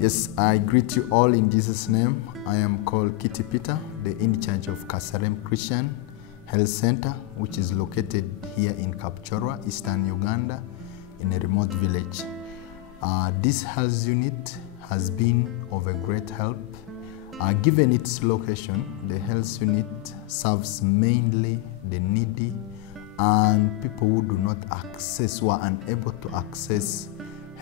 Yes, I greet you all in Jesus' name. I am called Kitty Peter, the in charge of Kaserem Health Center, which is located here in Kapchorwa, Eastern Uganda, in a remote village. This health unit has been of a great help. Given its location, the health unit serves mainly the needy and people who do not access or are unable to access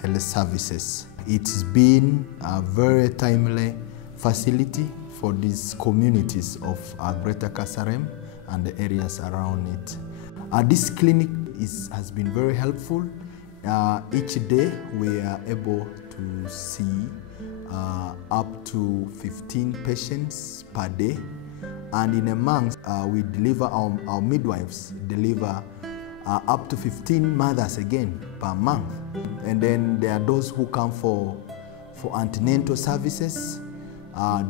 health services. It's been a very timely facility for these communities of Greater Kaserem and the areas around it. This clinic has been very helpful. Each day we are able to see up to 15 patients per day, and in a month we deliver, our midwives deliver up to 15 mothers again per month. And then there are those who come for antenatal services.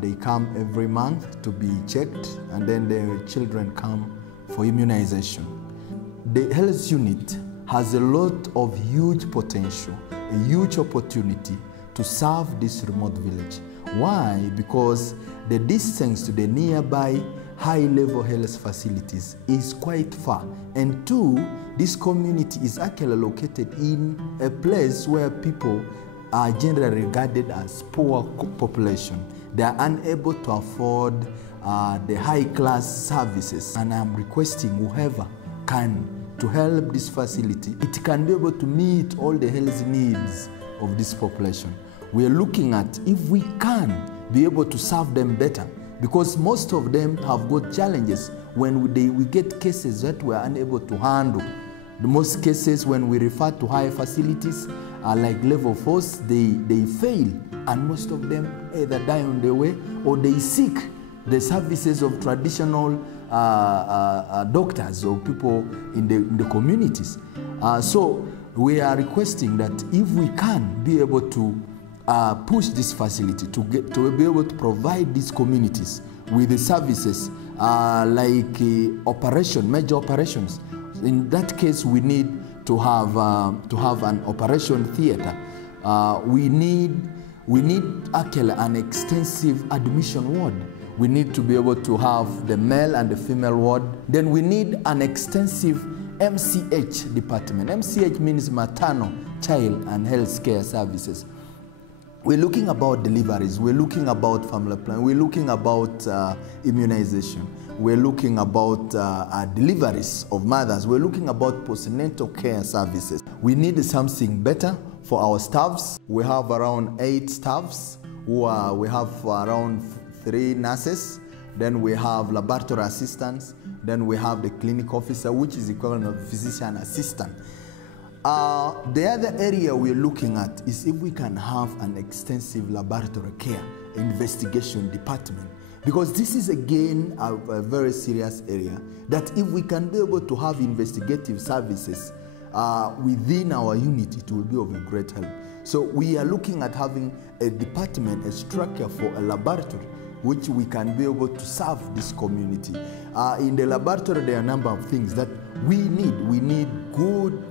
They come every month to be checked, and then their children come for immunization. The health unit has a lot of huge potential, a huge opportunity to serve this remote village. Why? Because the distance to the nearby high-level health facilities is quite far. And two, this community is actually located in a place where people are generally regarded as poor population. They are unable to afford the high-class services. And I'm requesting whoever can to help this facility. It can be able to meet all the health needs of this population. We are looking at if we can be able to serve them better, because most of them have got challenges when we get cases that we are unable to handle. The most cases when we refer to higher facilities like level 4s, they fail, and most of them either die on their way or they seek the services of traditional doctors or people in the communities. So we are requesting that if we can be able to push this facility to be able to provide these communities with the services like major operations. In that case, we need to have an operation theater. We need actually an extensive admission ward. We need to be able to have the male and the female ward. Then we need an extensive MCH department. MCH means Maternal, Child and Health Care Services. We're looking about deliveries, we're looking about family planning, we're looking about immunization, we're looking about deliveries of mothers, we're looking about postnatal care services. We need something better for our staffs. We have around 8 staffs, we have around 3 nurses, then we have laboratory assistants, then we have the clinic officer, which is equivalent of physician assistant. The other area we're looking at is if we can have an extensive laboratory care investigation department, because this is again a very serious area that if we can be able to have investigative services within our unit, it will be of a great help. So we are looking at having a department, a structure for a laboratory, which we can be able to serve this community. In the laboratory, there are a number of things that we need. We need good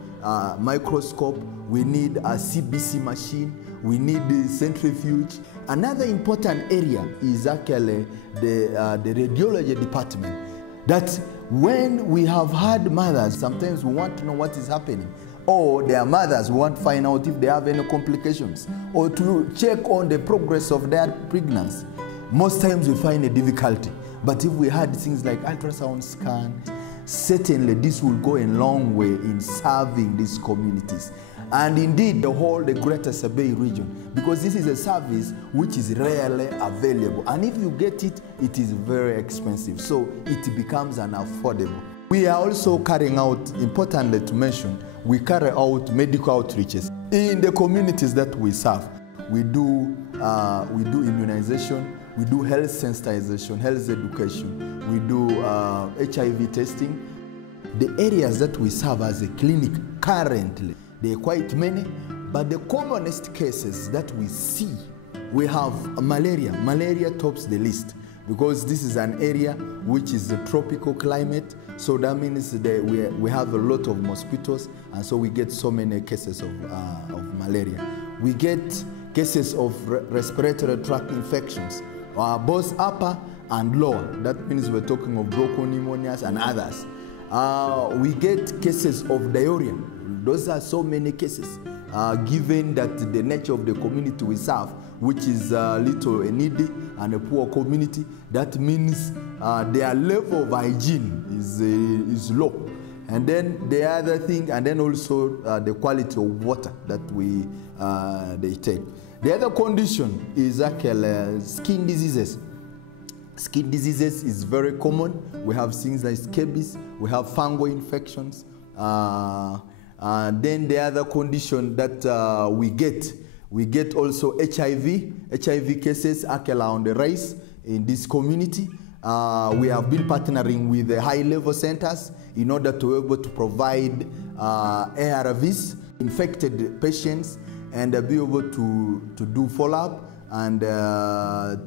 microscope, we need a CBC machine, we need the centrifuge. Another important area is actually the radiology department. That when we have had mothers, sometimes we want to know what is happening, or their mothers want to find out if they have any complications, or to check on the progress of their pregnancy. Most times we find a difficulty, but if we had things like ultrasound scan, certainly this will go a long way in serving these communities. And indeed the Greater Sabay region, because this is a service which is rarely available. And if you get it, it is very expensive. So it becomes unaffordable. We are also carrying out, importantly to mention, we carry out medical outreaches in the communities that we serve. We do immunization, we do health sensitization, health education, we do HIV testing. The areas that we serve as a clinic currently, there are quite many, but the commonest cases that we see, we have malaria. Malaria tops the list because this is an area which is a tropical climate, so that means that we have a lot of mosquitoes, and so we get so many cases of malaria. We get cases of respiratory tract infections, both upper and lower. That means we're talking of bronchopneumonias and others. We get cases of diarrhea. Those are so many cases, given that the nature of the community we serve, which is a little needy and a poor community. That means their level of hygiene is low. And then the other thing, and then also the quality of water that they take. The other condition is actually skin diseases. Skin diseases is very common. We have things like scabies, we have fungal infections. Then the other condition that we get also HIV. HIV cases are on the rise in this community. We have been partnering with the high-level centers in order to be able to provide ARVs, infected patients, and be able to do follow-up and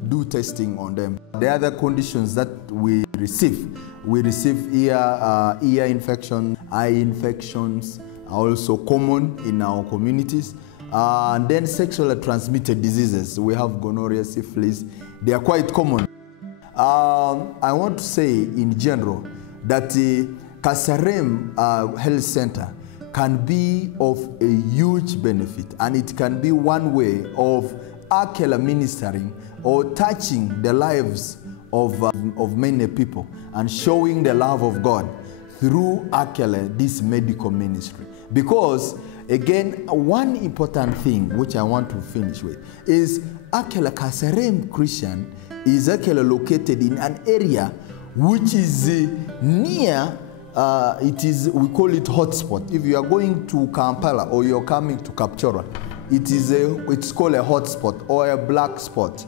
do testing on them. The other conditions that we receive ear infection, eye infections are also common in our communities. And then sexually transmitted diseases. We have gonorrhea, syphilis. They are quite common. I want to say in general that the Kaserem Health Center can be of a huge benefit, and it can be one way of actually ministering or touching the lives of many people and showing the love of God through actually this medical ministry. Because again, one important thing which I want to finish with is actually Kaserem Christian is actually located in an area which is near, we call it hotspot. If you are going to Kampala or you're coming to Kapchorwa, it's called a hotspot or a black spot.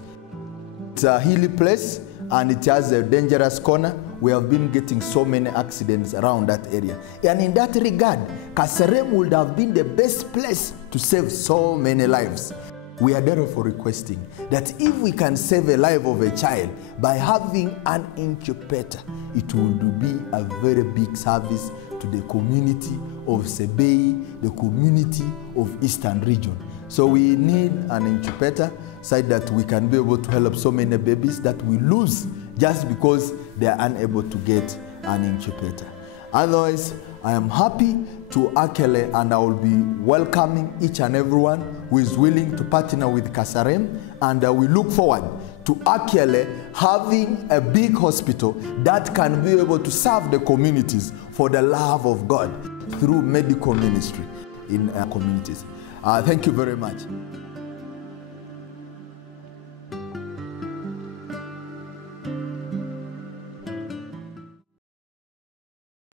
It's a hilly place and it has a dangerous corner. We have been getting so many accidents around that area. And in that regard, Kaserem would have been the best place to save so many lives. We are therefore requesting that if we can save a life of a child by having an incubator, it will be a very big service to the community of Sebei, the community of Eastern region. So we need an incubator so that we can be able to help so many babies that we lose just because they are unable to get an incubator. Otherwise, I am happy to actually, and I will be welcoming each and everyone who is willing to partner with Kaserem, and we look forward to actually having a big hospital that can be able to serve the communities for the love of God through medical ministry in our communities. Thank you very much.